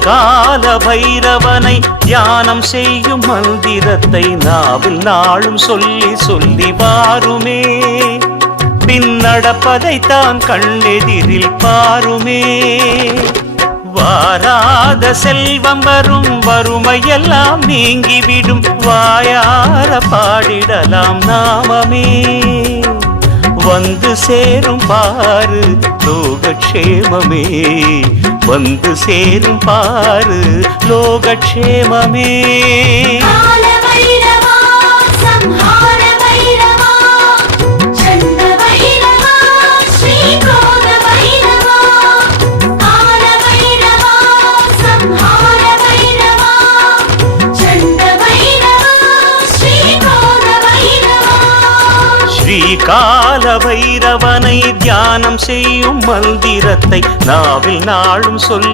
கால பைரவனை தியானம் செய்யும் மந்திரத்தை நாவில் நாளும் சொல்லி சொல்லி வாருமே பின் நடப்பதைத்தான் கண்ணெதிரில் பாருமே வாராத செல்வம் வரும் வறுமையெல்லாம் நீங்கிவிடும் வாயார பாடிடலாம் நாமமே வந்து சேரும் பாரு லோகக்ஷேமமே வந்து சேரும் பாரு லோகக்ஷேமமே கால பைரவனை தியானம் செய்யும் மந்திரத்தை நாவில் நாளும் சொல்